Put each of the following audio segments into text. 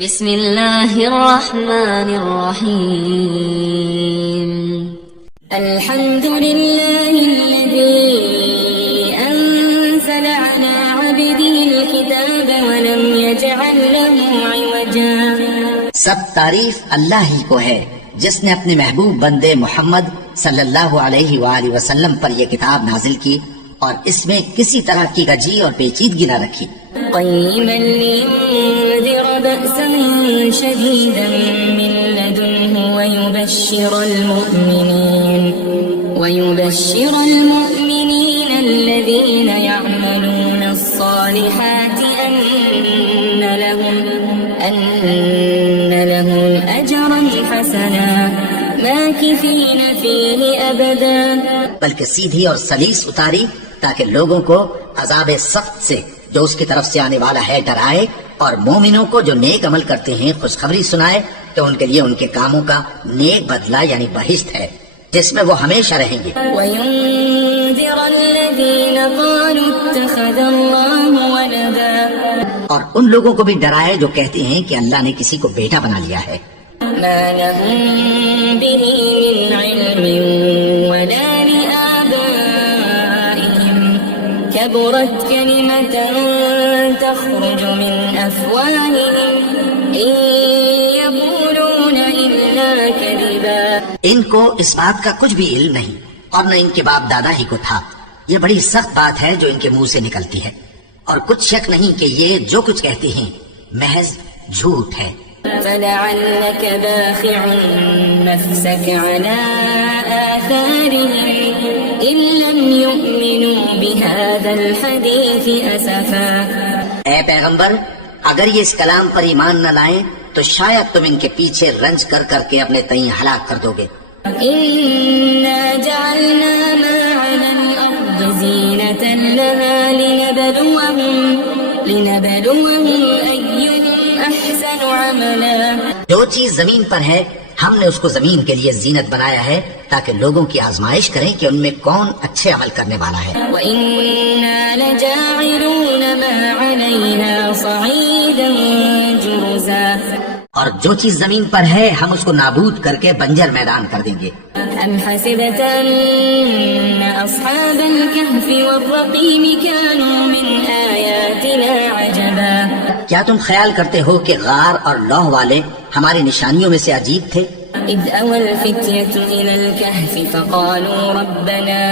بسم اللہ الرحمن الرحیم الحمد للہ الذی انزل علی عبده الكتاب ولم يجعل له عوجا۔ سب تعریف اللہ ہی کو ہے جس نے اپنے محبوب بندے محمد صلی اللہ علیہ وآلہ وسلم پر یہ کتاب نازل کی اور اس میں کسی طرح کی گجی اور پیچیدگی نہ رکھی۔ قیما لینذر بأسا شدیدا من لدنہ ويبشر المؤمنين الذين يعملون الصالحات أن لهم أجرا حسنا ماكثين فيه أبدا۔ بلکہ سیدھی اور سلیس اتاری تاکہ لوگوں کو عذاب سخت سے جو اس کی طرف سے آنے والا ہے ڈرائے، اور مومنوں کو جو نیک عمل کرتے ہیں خوشخبری سنائے کہ ان کے لیے ان کے کاموں کا نیک بدلہ یعنی بہشت ہے جس میں وہ ہمیشہ رہیں گے۔ وَيُنذِرَ الَّذِينَ قَالُوا اتَّخَذَ اللَّهُ وَلَدًا۔ اور ان لوگوں کو بھی ڈرائے جو کہتے ہیں کہ اللہ نے کسی کو بیٹا بنا لیا ہے۔ مَا لَهُم بِهِ مِنْ عِلْمٍ وَلَا لِآبَائِهِمْ كَبُرَتْ كَلِمَةً تَخْرُجُ مِنْ أَفْوَاهِهِمْ إِنْ يَقُولُونَ إِلَّا كَذِبًا۔ ان کو اس بات کا کچھ بھی علم نہیں اور نہ ان کے باپ دادا ہی کو تھا۔ یہ بڑی سخت بات ہے جو ان کے منہ سے نکلتی ہے، اور کچھ شک نہیں کہ یہ جو کچھ کہتے ہیں محض جھوٹ ہے۔ فَلَعَلَّكَ بَاخِعٌ نَفْسَكَ عَلَىٰ آثَارِهِمْ إِن لَّمْ يُؤْمِنُوا بِهَٰذَا الْحَدِيثِ أَسَفًا۔ اے پیغمبر، اگر یہ اس کلام پر ایمان نہ لائیں تو شاید تم ان کے پیچھے رنج کر کر کے اپنے تئیں ہلاک کر دو گے۔ إِنَّا جَعَلْنَا مَا عَلَى الْأَرْضِ زِينَةً لَهَا لِنَبْلُوَهُمْ أَيُّهُمْ أَحْسَنُ عَمَلًا۔ جو چیز زمین پر ہے ہم نے اس کو زمین کے لیے زینت بنایا ہے تاکہ لوگوں کی آزمائش کریں کہ ان میں کون اچھے عمل کرنے والا ہے۔ وَإِنَّا لَجَاعِلُونَ مَا عَلَيْهَا صَعِيدًا جُرُزًا۔ اور جو چیز زمین پر ہے ہم اس کو نابود کر کے بنجر میدان کر دیں گے۔ أَمْ حَسِبْتَ أَنَّ أَصْحَابَ الْكَهْفِ وَالرَّقِيمِ كَانُوا مِنْ آيَاتِنَا عَجَبًا۔ کیا تم خیال کرتے ہو کہ غار اور لوح والے ہماری نشانیوں میں سے عجیب تھے؟ إِذْ أَوَى الْفِتْيَةُ إِلَى الْكَهْفِ فَقَالُوا رَبَّنَا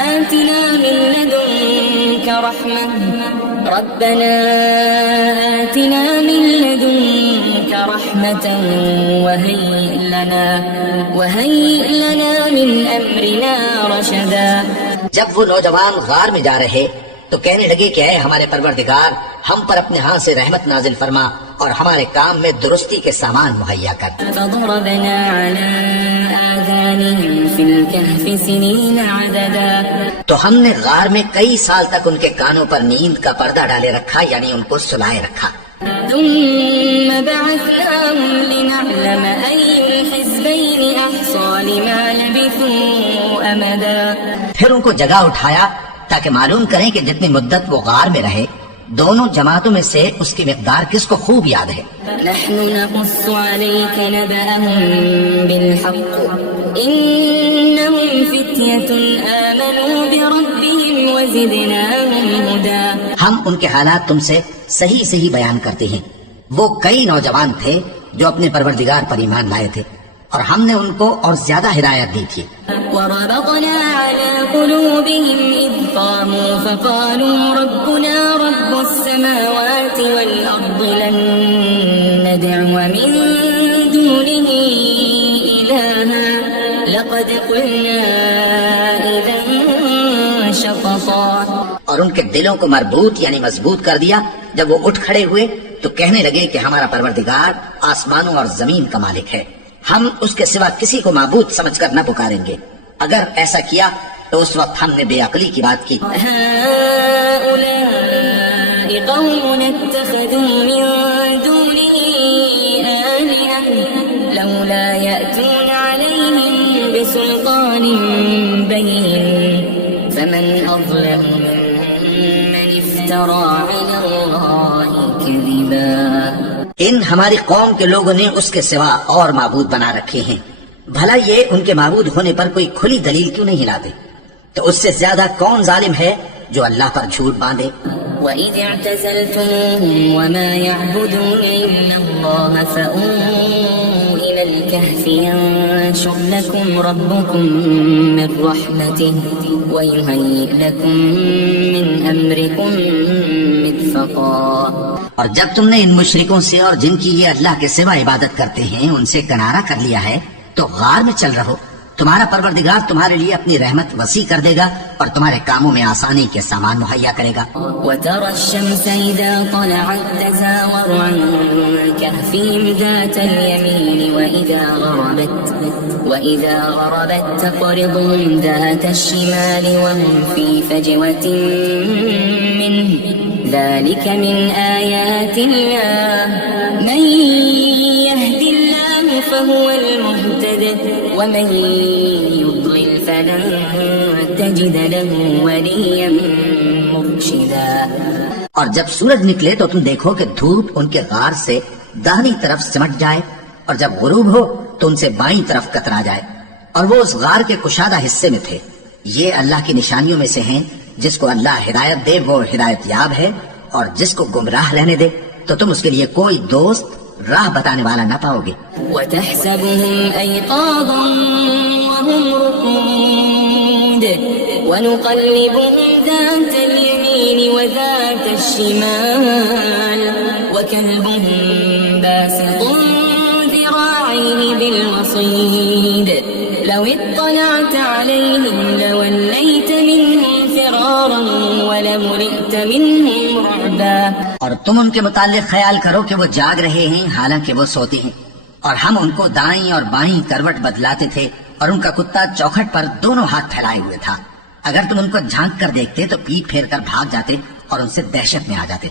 آتِنَا مِن لَّدُنكَ رَحْمَةً وَهَيِّئْ لَنَا مِنْ أَمْرِنَا رَشَدًا۔ جب وہ نوجوان غار میں جا رہے تو کہنے لگے کہ اے ہمارے پروردگار، ہم پر اپنے ہاں سے رحمت نازل فرما اور ہمارے کام میں درستی کے سامان مہیا کر۔ فَضَرَبْنَا عَلَىٰ آذَانِهِمْ فِي الْكَهْفِ سِنِينَ عَدَدًا۔ تو ہم نے غار میں کئی سال تک ان کے کانوں پر نیند کا پردہ ڈالے رکھا، یعنی ان کو سلائے رکھا۔ ثُمَّ بَعَثْنَاهُمْ لِنَعْلَمَ أَيُّ الْحِزْبَيْنِ أَحْصَىٰ لِمَا لَبِثُوا أَمَدًا۔ پھر ان کو جگہ اٹھایا تاکہ معلوم کریں کہ جتنی مدت وہ غار میں رہے دونوں جماعتوں میں سے اس کی مقدار کس کو خوب یاد ہے۔ نحن نقص عليك نبأهم بالحق إنهم فتية آمنوا بربهم وزدناهم هدى۔ ہم ان کے حالات تم سے صحیح صحیح بیان کرتے ہیں۔ وہ کئی نوجوان تھے جو اپنے پروردگار پر ایمان لائے تھے اور ہم نے ان کو اور زیادہ ہدایت دی تھی۔ وربطنا على قلوبهم إذ قاموا فقالوا ربنا رب السماوات والأرض لن ندعو من دونه إلها لقد قلنا إذا شططا۔ اور ان کے دلوں کو مربوط یعنی مضبوط کر دیا۔ جب وہ اٹھ کھڑے ہوئے تو کہنے لگے کہ ہمارا پروردگار آسمانوں اور زمین کا مالک ہے، ہم اس کے سوا کسی کو معبود سمجھ کر نہ پکاریں گے۔ اگر ایسا کیا تو اس وقت ہم نے بے عقلی کی بات کی۔ هؤلاء قوم اتخذوا من دونه آلهة لولا يأتون عليهم بسلطان بين فمن أظلم ممن افترى على الله كذبا۔ ان ہماری قوم کے لوگوں نے اس کے سوا اور معبود بنا رکھے ہیں، بھلا یہ ان کے معبود ہونے پر کوئی کھلی دلیل کیوں نہیں لاتے؟ تو اس سے زیادہ کون ظالم ہے جو اللہ پر جھوٹ باندھے؟ وَإِذِ اعْتَزَلْتُمُوهُمْ وَمَا يَعْبُدُونَ إِلَّا اللَّهَ فَأْوُوا إِلَى الْكَهْفِ يَنشُرْ لَكُمْ رَبُّكُمْ مِنْ رَحْمَتِهِ وَيُهَيِّئْ لَكُمْ مِنْ أَمْرِكُمْ مِرْفَقًا۔ اور جب تم نے ان مشرکوں سے اور جن کی یہ اللہ کے سوا عبادت کرتے ہیں ان سے کنارہ کر لیا ہے تو غار میں چل رہو، تمہارا پروردگار تمہارے لیے اپنی رحمت وسیع کر دے گا اور تمہارے کاموں میں آسانی کے سامان مہیا کرے گا۔ وَتَرَى الشَّمْسَ إِذَا طَلَعَتْ تَزَاوَرُ عَنْ كَهْفِهِمْ ذَاتَ الْيَمِينِ وَإِذَا غَرَبَتْ تَقْرِضُهُمْ ذَاتَ الشِّمَالِ وَهُمْ فِي فَجْوَةٍ مِّنْهُ ذَلِكَ مِنْ آيَاتِ اللَّهِ مَنْ يَهْدِ اللَّهُ فَهُوَ الْمُهْتَدِ وَمَنْ يُضْلِلْ فَلَنْ تَجِدَ لَهُ وَلِيًّا مُرْشِدًا۔ اور جب سورج نکلے تو تم دیکھو کہ دھوپ ان کے غار سے داہنی طرف سمٹ جائے اور جب غروب ہو تو ان سے بائیں طرف کترا جائے، اور وہ اس غار کے کشادہ حصے میں تھے۔ یہ اللہ کی نشانیوں میں سے ہیں، جس کو اللہ ہدایت دے وہ ہدایت یاب ہے، اور جس کو گمراہ رہنے دے تو تم اس کے لیے کوئی دوست راہ بتانے والا نہ پاؤ گے۔ وَتَحْسَبُهُمْ أَيْقَاظًا وَهُمْ رُقُودٌ وَنُقَلِّبُهُمْ ذَاتَ الْيَمِينِ وَذَاتَ الشِّمَالِ وَكَلْبُهُمْ بَاسِطٌ ذِرَاعَيْهِ بِالْوَصِيدِ لَوِ اطَّلَعْتَ عَلَيْهِمْ لَوَلَّيْتَ مِنْهُمْ فِرَارًا وَلَمُلِئْتَ مِنْهُمْ رُعْبًا۔ اور تم ان کے متعلق خیال کرو کہ وہ جاگ رہے ہیں حالانکہ وہ سوتے ہیں، اور ہم ان کو دائیں اور بائیں کروٹ بدلاتے تھے، اور ان کا کتا چوکھٹ پر دونوں ہاتھ پھیلائے ہوئے تھا۔ اگر تم ان کو جھانک کر دیکھتے تو پیٹ پھیر کر بھاگ جاتے اور ان سے دہشت میں آ جاتے۔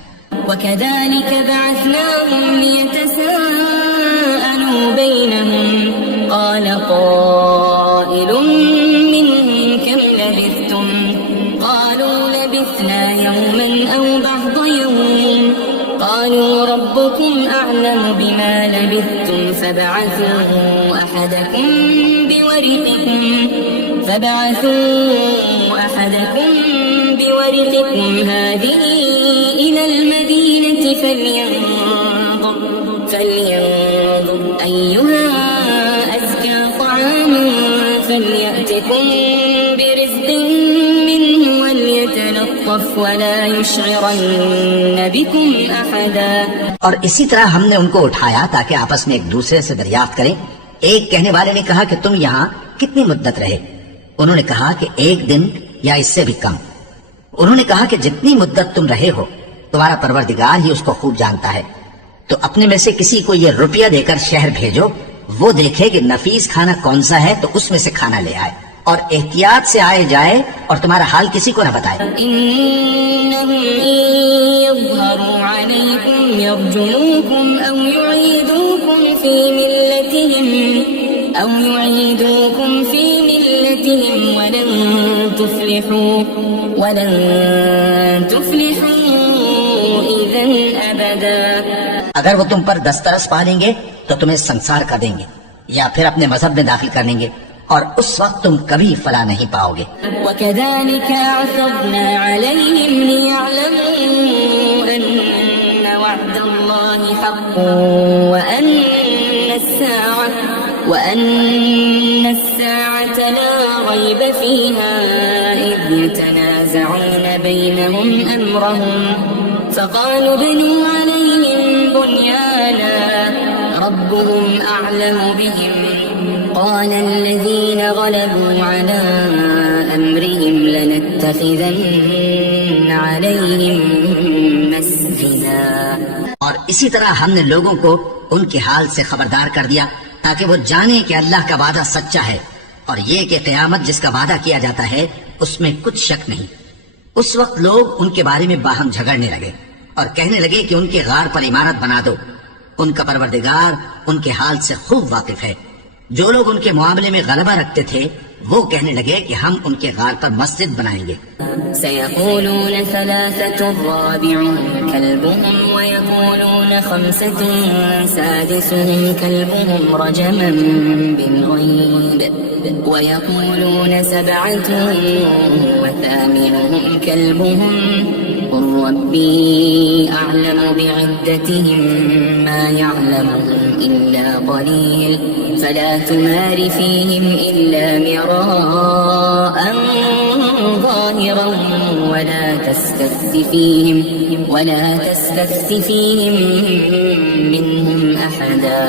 وَكَذَلِكَ بَعَثْنَاهُمْ لِيَتَسَاءَلُوا بَيْنَهُمْ قَالَ قَائِلٌ مِّنْهُمْ كَمْ لَبِثْتُمْ قَالُوا لَبِثْنَا يَوْمًا أَوْ بَعْضَ يَوْمٍ قَالُوا رَبُّكُمْ أَعْلَمُ بِمَا لَبِثْتُمْ فَابْعَثُوا أَحَدَكُمْ بِوَرِقِكُمْ هَٰذِهِ إِلَى الْمَدِينَةِ فَلْيَنظُرْ أَيُّهَا أَزْكَىٰ طَعَامًا فَلْيَأْتِكُم بِرِزْقٍ مِّنْهُ وَلْيَتَلَطَّفْ وَلَا يُشْعِرَنَّ بِكُمْ أَحَدًا۔ اور اسی طرح ہم نے ان کو اٹھایا تاکہ آپس میں ایک دوسرے سے دریافت کریں۔ ایک کہنے والے نے کہا کہ تم یہاں کتنی مدت رہے؟ انہوں نے کہا کہ 1 دن یا اس سے بھی کم۔ انہوں نے کہا کہ جتنی مدت تم رہے ہو تمہارا پروردگار ہی اس کو خوب جانتا ہے، تو اپنے میں سے کسی کو یہ روپیہ دے کر شہر بھیجو، وہ دیکھے کہ نفیس کھانا کون سا ہے تو اس میں سے کھانا لے آئے، اور احتیاط سے آئے جائے اور تمہارا حال کسی کو نہ بتائے۔ إِنَّهُمْ إِن يَظْهَرُوا عَلَيْكُمْ يَرْجُمُوكُمْ أَوْ يُعِيدُوكُمْ فِي مِلَّتِهِمْ وَلَن تُفْلِحُوا إِذًا أَبَدًا۔ اگر وہ تم پر دسترس پالیں گے تو تمہیں سنسار کر دیں گے یا پھر اپنے مذہب میں داخل کر لیں گے، اور اس وقت تم کبھی فلاح نہیں پاؤ گے۔ وَكَذَلِكَ أَعْثَرْنَا عَلَيْهِمْ لِيَعْلَمُوا أَنَّ وَعْدَ اللَّهِ حَقٌّ وَأَنَّ السَّاعَةَ لَا رَيْبَ فِيهَا إِذْ يَتَنَازَعُونَ بَيْنَهُمْ أَمْرَهُمْ فَقَالُوا ابْنُوا عَلَيْهِمْ بُنْيَانًا رَبُّهُمْ أَعْلَمُ بِهِمْ قَالَ الَّذِينَ غَلَبُوا عَلَىٰ أَمْرِهِمْ لَنَتَّخِذَنَّ عَلَيْهِمْ مَسْجِدًا۔ اور اسی طرح ہم نے لوگوں کو ان کے حال سے خبردار کر دیا تاکہ وہ جانے کہ اللہ کا وعدہ سچا ہے، اور یہ کہ قیامت جس کا وعدہ کیا جاتا ہے اس میں کچھ شک نہیں۔ اس وقت لوگ ان کے بارے میں باہم جھگڑنے لگے اور کہنے لگے کہ ان کے غار پر عمارت بنا دو۔ ان کا پروردگار ان کے حال سے خوب واقف ہے۔ جو لوگ ان کے معاملے میں غلبہ رکھتے تھے وہ کہنے لگے کہ ہم ان کے غار پر مسجد بنائیں گے۔ سيقولون ثلاثة رابعهم كلبهم ويقولون خمسة سادسهم كلبهم رجما بالغيب ويقولون سبعة وثامنهم كلبهم قل ربي أعلم بعدتهم ما يعلمهم إلا قليل فلا تمار فيهم إلا مراء ظاهرا ولا تستفت فيهم منهم أحدا۔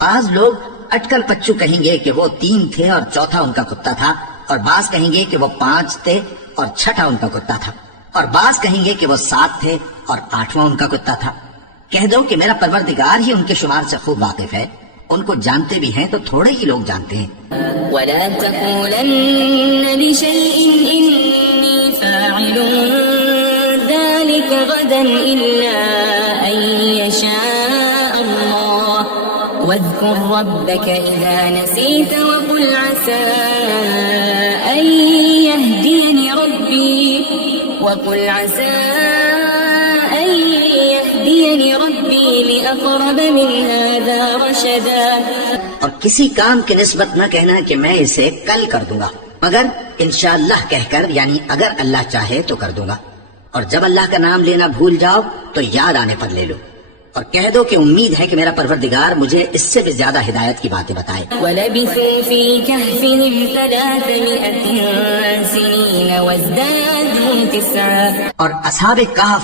بعض لوگ اٹکل پچو کہیں گے کہ وہ 3 تھے اور چوتھا ان کا کتا تھا، اور بعض کہیں گے کہ وہ 5 تھے اور چھٹا ان کا کتا تھا، اور بعض کہیں گے کہ وہ 7 تھے اور 8واں ان کا کتا تھا۔ کہہ دو کہ میرا پروردگار ہی ان کے شمار سے خوب واقف ہے، ان کو جانتے بھی ہیں تو تھوڑے ہی لوگ جانتے ہیں۔ ولا تقولن لشيء إني فاعل ذلك غدا إلا أن يشاء الله واذكر ربك إذا نسيت وقل عسى أن يهديني ربي لأقرب من هذا رشدا۔ اور کسی کام کی نسبت نہ کہنا کہ میں اسے کل کر دوں گا، مگر انشاءاللہ کہہ کر، یعنی اگر اللہ چاہے تو کر دوں گا، اور جب اللہ کا نام لینا بھول جاؤ تو یاد آنے پر لے لو، اور کہہ دو کہ امید ہے کہ میرا پروردگار مجھے اس سے بھی زیادہ ہدایت کی باتیں بتائے۔ وَلَبِثُوا فِي كَهْفِهِمْ 300 سِنِينَ وَازْدَادُوا 9۔ اور اصحاب کہف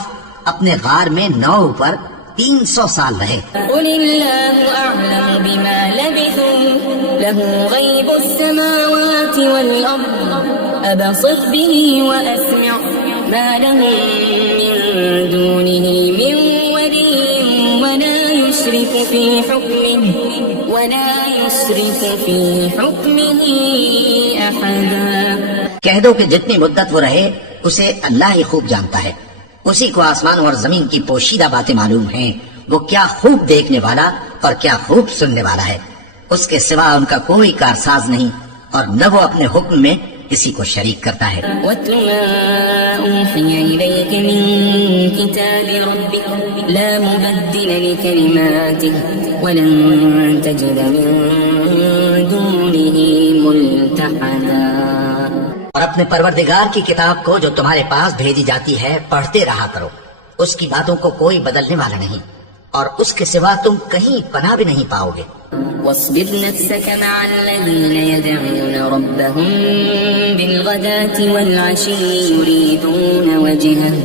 اپنے غار میں 9 پر 300 سال رہے۔ قُلِ اللَّهُ أَعْلَمُ بِمَا لَبِثُوا لَهُ غَيْبُ السَّمَاوَاتِ وَالْأَرْضِ أَبْصِرْ بِهِ وَأَسْمِعْ مَا لَهُم مِّن دُونِهِ مِن وَلِيٍّ وَلَا يُشْرِكُ فِي حُكْمِهِ أَحَدًا۔ کہہ دو کہ جتنی مدت وہ رہے اسے اللہ ہی خوب جانتا ہے، اسی کو آسمانوں اور زمین کی پوشیدہ باتیں معلوم ہیں، وہ کیا خوب دیکھنے والا اور کیا خوب سننے والا ہے، اس کے سوا ان کا کوئی کارساز نہیں، اور نہ وہ اپنے حکم میں کسی کو شریک کرتا ہے۔ وَاتْلُ مَا أُوحِيَ إِلَيْكَ مِن كِتَابِ رَبِّكَ لَا مُبَدِّلَ لِكَلِمَاتِهِ وَلَن تَجِدَ مِن دُونِهِ مُلْتَحَدًا۔ اور اپنے پروردگار کی کتاب کو جو تمہارے پاس بھیجی جاتی ہے پڑھتے رہا کرو، اس کی باتوں کو کوئی بدلنے والا نہیں، اور اس کے سوا تم کہیں پناہ بھی نہیں پاؤ گے۔ واصبر نفسك مع الذين يدعون ربهم بالغداة والعشي يريدون وجهه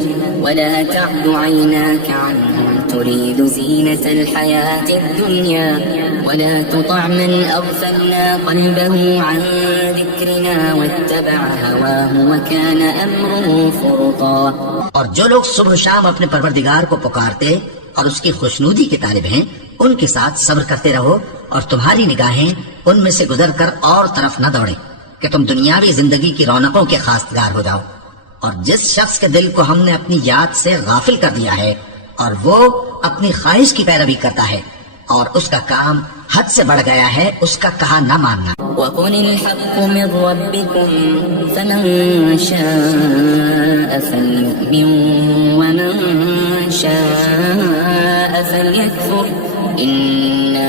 ولا تعد عيناك عنهم تريد زينة الحياة الدنيا ولا تطع من أغفلنا قلبه عن ذكرنا واتبع هواه وكان أمره فرطا۔ اور جو لوگ صبح شام اپنے پروردگار کو پکارتے اور اس کی خوشنودی کے طالب ہیں، ان کے ساتھ صبر کرتے رہو، اور تمہاری نگاہیں ان میں سے گزر کر اور طرف نہ دوڑیں کہ تم دنیاوی زندگی کی رونقوں کے خواستگار ہو جاؤ۔ اور جس شخص کے دل کو ہم نے اپنی یاد سے غافل کر دیا ہے اور وہ اپنی خواہش کی پیروی کرتا ہے اور اس کا کام حد سے بڑھ گیا ہے، اس کا کہا نہ ماننا۔ وَقُلِ الْحَقُّ مِنْ رَبِّكُمْ فَمَنْ شَاءَ فَلْيُؤْمِنْ وَمَنْ شَاءَ فَلْيَكْفُرْ إِنَّا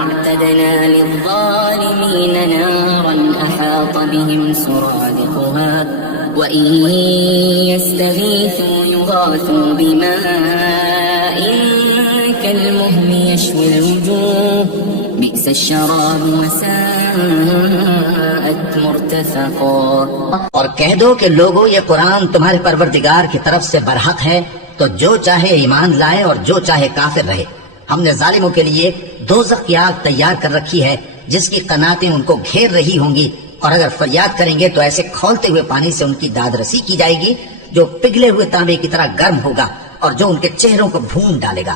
أَعْتَدْنَا لِلظَّالِمِينَ نَارًا أَحَاطَ بِهِمْ سُرَادِقُهَا وَإِنْ يَسْتَغِيثُوا يُغَاثُوا بِمَاءٍ كَالْمُهْلِ يَشْوِي الْوُجُوهَ بِئْسَ الشَّرَابُ وَسَاءَتْ مُرْتَفَقًا۔ اور کہہ دو کہ لوگو یہ قرآن تمہارے پروردگار کی طرف سے برحق ہے، تو جو چاہے ایمان لائے اور جو چاہے کافر رہے۔ ہم نے ظالموں کے لیے دوزخ کی آگ تیار کر رکھی ہے جس کی قناتیں ان کو گھیر رہی ہوں گی، اور اگر فریاد کریں گے تو ایسے کھولتے ہوئے پانی سے ان کی داد رسی کی جائے گی جو پگھلے ہوئے تانبے کی طرح گرم ہوگا اور جو ان کے چہروں کو بھون ڈالے گا۔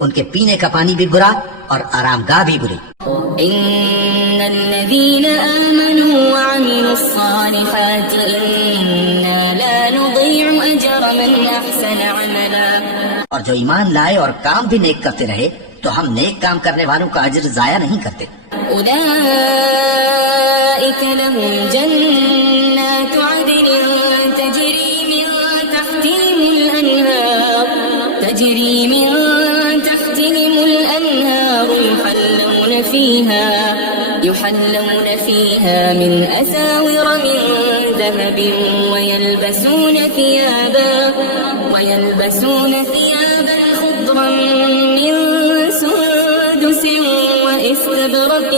ان کے پینے کا پانی بھی برا اور آرام گاہ بھی بری۔ إن الذين آمنوا وعملوا الصالحات إنا لا نضيع أجر من أحسن عملا۔ اور جو ایمان لائے اور کام بھی نیک کرتے رہے تو ہم نیک کام کرنے والوں کا اجر ضائع نہیں کرتے۔ أولئك لهم جنات عدن تجري من تحتهم الأنهار يحلون فيها من أساور من ذهب ويلبسون ثيابا خضرا من سندس وإستبرق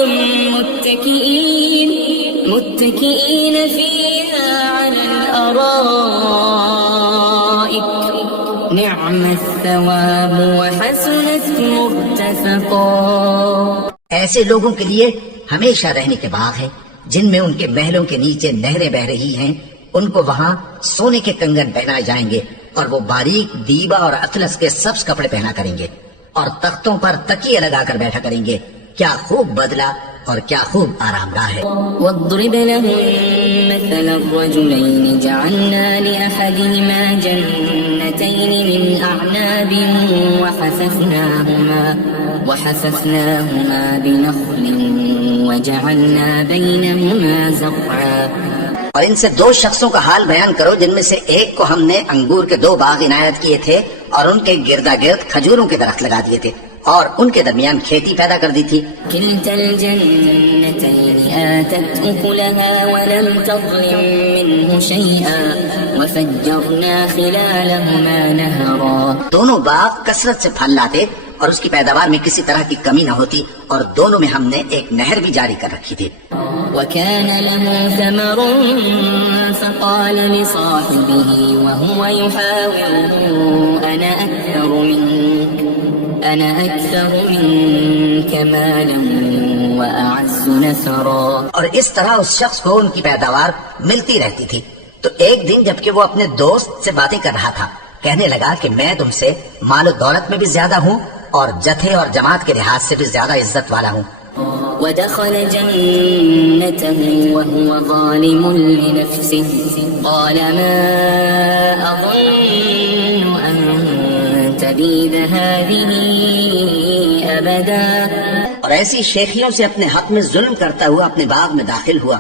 متكئين فيها على الأرائك نعم الثواب وحسنت مرتفقا۔ ایسے لوگوں کے لیے ہمیشہ رہنے کے باغ ہیں جن میں ان کے محلوں کے نیچے نہریں بہ رہی ہیں، ان کو وہاں سونے کے کنگن پہنائے جائیں گے اور وہ باریک دیبا اور اطلس کے سبز کپڑے پہنا کریں گے اور تختوں پر تکیے لگا کر بیٹھا کریں گے۔ کیا خوب بدلہ اور کیا خوب آرام گاہ ہے۔ واضرب لهم مثل الرجلين جعلنا لأحدهما جنتين من أعناب وحففناهما بنخل وجعلنا بينهما زرعا۔ اور ان سے دو شخصوں کا حال بیان کرو جن میں سے ایک کو ہم نے انگور کے 2 باغ عنایت کیے تھے اور ان کے گردا گرد کھجوروں کے درخت لگا دیے تھے اور ان کے درمیان کھیتی پیدا کر دی تھی۔ كلتا الجنتين آتت أكلها ولم تظلم منه شيئا وفجرنا خلالهما نهرا۔ دونوں باغ کثرت سے پھل لاتے اور اس کی پیداوار میں کسی طرح کی کمی نہ ہوتی اور دونوں میں ہم نے ایک نہر بھی جاری کر رکھی تھی۔ وكان له ثمر فقال لصاحبه وهو يحاوره أنا أكثر منك مالا وأعز نفرا۔ اور اس طرح اس شخص کو ان کی پیداوار ملتی رہتی تھی۔ تو ایک دن جبکہ وہ اپنے دوست سے باتیں کر رہا تھا، کہنے لگا کہ میں تم سے مال و دولت میں بھی زیادہ ہوں اور جتھے اور جماعت کے لحاظ سے بھی زیادہ عزت والا ہوں۔ ودخل جنته وهو ظالم لنفسه قال ما أظن أن تبيد هذه أبدا۔ اور ایسی شیخیوں سے اپنے حق میں ظلم کرتا ہوا اپنے باغ میں داخل ہوا،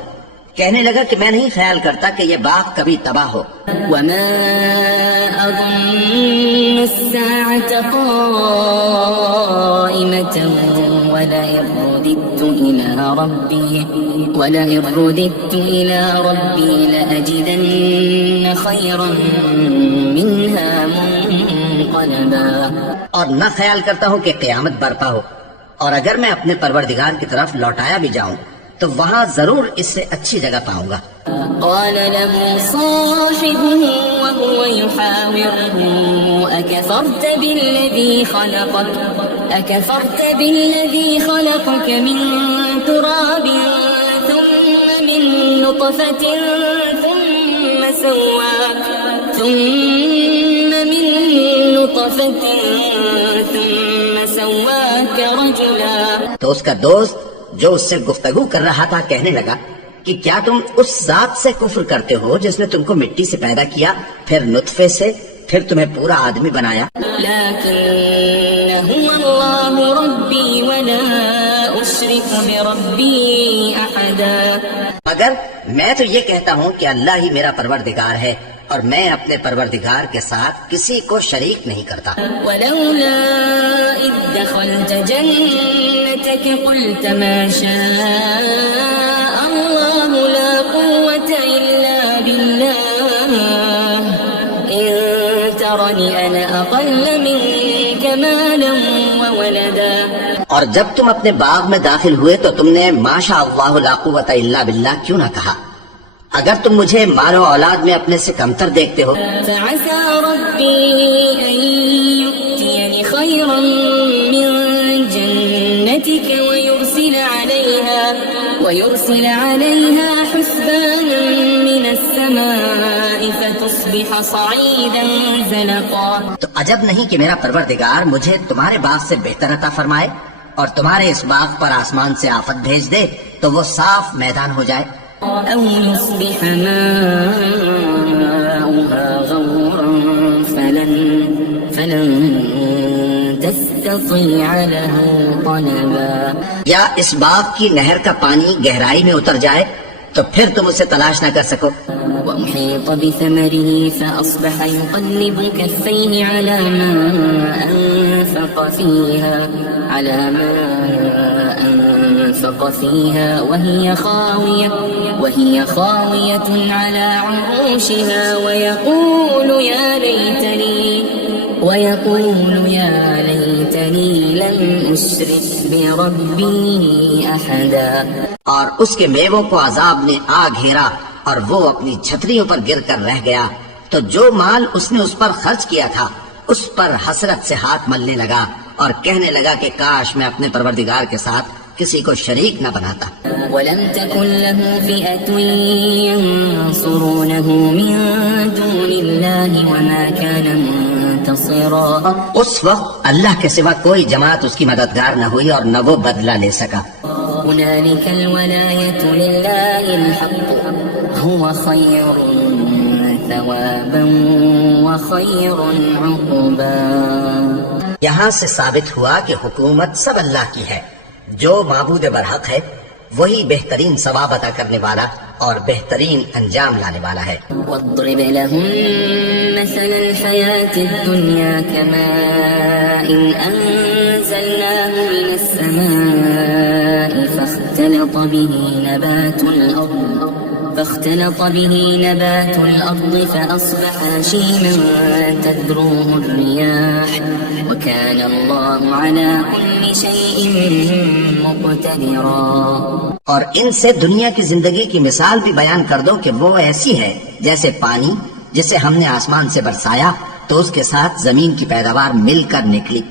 کہنے لگا کہ میں نہیں خیال کرتا کہ یہ باغ کبھی تباہ ہو۔ وما أظن الساعة قائمة ولئن رددت إلى ربي لأجدن خيرا منها منقلبا۔ اور نہ خیال کرتا ہوں کہ قیامت برپا ہو، اور اگر میں اپنے پروردگار کی طرف لوٹایا بھی جاؤں تو وہاں ضرور اس سے اچھی جگہ پاؤں گا۔ قال له صاحبه وهو يحاوره أكفرت بالذي خلقك من تراب ثم من نطفة ثم سواك رجلا۔ تو اس کا دوست جو اس سے گفتگو کر رہا تھا کہنے لگا کہ کیا تم اس ذات سے کفر کرتے ہو جس نے تم کو مٹی سے پیدا کیا، پھر نطفے سے، پھر تمہیں پورا آدمی بنایا؟ لكن هو الله ربي ولا أشرك بربي أحدا۔ مگر میں تو یہ کہتا ہوں کہ اللہ ہی میرا پروردگار ہے اور میں اپنے پروردگار کے ساتھ کسی کو شریک نہیں کرتا۔ ولولا إذ دخلت جنتك قلت ما شاء الله لا قوة إلا بالله إن ترني أنا أقل منك مالا وولدا۔ اور جب تم اپنے باغ میں داخل ہوئے تو تم نے ما شاء اللہ لا قوت الا باللہ کیوں نہ کہا؟ اگر تم مجھے مال و اولاد میں اپنے سے کمتر دیکھتے ہو۔ فعسى ربي أن يؤتيني خيرا من جنتك ويرسل عليها حسبانا من السماء فتصبح صعيدا زلقا۔ تو عجب نہیں کہ میرا پروردگار مجھے تمہارے باغ سے بہتر عطا فرمائے اور تمہارے اس باغ پر آسمان سے آفت بھیج دے تو وہ صاف میدان ہو جائے۔ أو يصبح ماؤها غورا فلن تستطيع له طلبا یا اس باغ کی نہر کا پانی گہرائی میں اتر جائے تو پھر تم اسے تلاش نہ کر سکو. وأحيط بثمره فأصبح يقلب كفيه على ما أنفق فيها وهي خاوية على عروشها ويقول يا ليتني لم أشرك بربي أحدا. اور اس کے میووں کو عذاب نے آ گھیرا اور وہ اپنی چھتریوں پر گر کر رہ گیا. تو جو مال اس نے اس پر خرچ کیا تھا اس پر حسرت سے ہاتھ ملنے لگا اور کہنے لگا کہ کاش میں اپنے پروردگار کے ساتھ کسی کو شریک نہ بناتا. ولم تكن له فئة ينصرونه من دون الله وما كان منتصرا. اس وقت اللہ کے سوا کوئی جماعت اس کی مددگار نہ ہوئی اور نہ وہ بدلہ لے سکا. هنالك الولاية لله الحق هو خير ثوابا وخير عقبا. یہاں سے ثابت ہوا کہ حکومت سب اللہ کی ہے. جو معبود برحق ہے وہی بہترین ثواب عطا کرنے والا اور بہترین انجام لانے والا ہے. واضرب لهم مثل الحياة الدنيا كماء أنزلناه من السماء فاختلط به نبات الأرض فأصبح هشيما تذروه الرياح وكان الله على كل شيء مقتدرا. اور ان سے دنیا کی زندگی کی مثال بھی بیان کر دو کہ وہ ایسی ہے جیسے پانی جسے ہم نے آسمان سے برسایا تو اس کے ساتھ زمین کی پیداوار مل کر نکلی،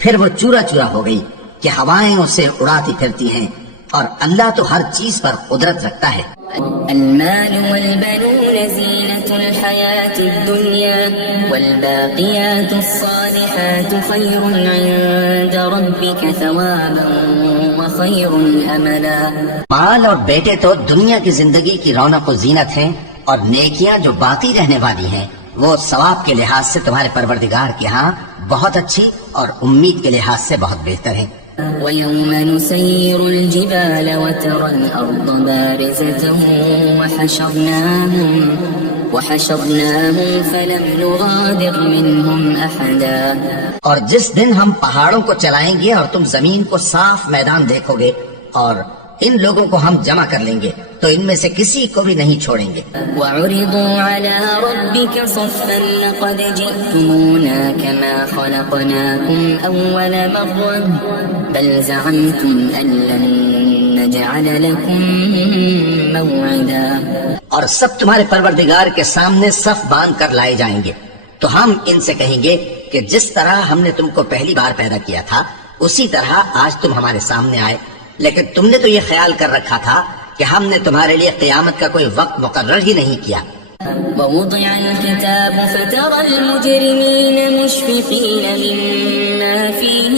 پھر وہ چورا چورا ہو گئی کہ ہوائیں اسے اڑاتی پھرتی ہیں، اور اللہ تو ہر چیز پر قدرت رکھتا ہے. المال والبنون زينة الحياة الدنيا والباقيات الصالحات خير عند ربك ثوابا وخير أملا. مال اور بیٹے تو دنیا کی زندگی کی رونق و زینت ہیں، اور نیکیاں جو باقی رہنے والی ہیں وہ ثواب کے لحاظ سے تمہارے پروردگار کے ہاں بہت اچھی اور امید کے لحاظ سے بہت بہتر ہیں. ويوم نسير الجبال وترى الأرض بارزة وحشرناهم فلم نغادر منهم أحدا. اور جس دن ہم پہاڑوں کو چلائیں گے اور تم زمین کو صاف میدان دیکھو گے اور ان لوگوں کو ہم جمع کر لیں گے تو ان میں سے کسی کو بھی نہیں چھوڑیں گے. وعرضوا على ربك صفا لقد جئتمونا كما خلقناكم أول مرة بل زعمتم أن لن نجعل لكم موعدا. اور سب تمہارے پروردگار کے سامنے صف باندھ کر لائے جائیں گے تو ہم ان سے کہیں گے کہ جس طرح ہم نے تم کو پہلی بار پیدا کیا تھا اسی طرح آج تم ہمارے سامنے آئے، لیکن تم نے تو یہ خیال کر رکھا تھا کہ ہم نے تمہارے لیے قیامت کا کوئی وقت مقرر ہی نہیں کیا. ووضع الكتاب فترى المجرمين مشفقين مما فيه